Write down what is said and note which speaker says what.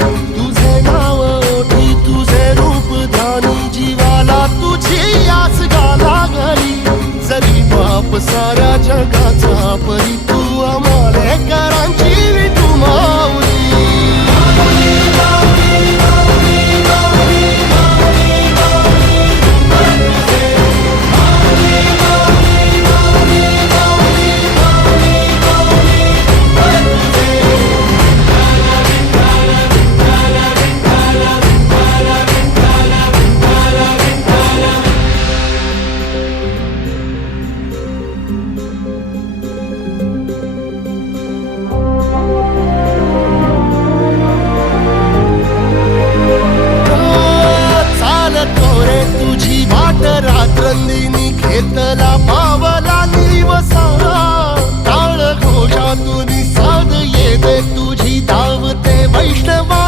Speaker 1: Thank you. virtude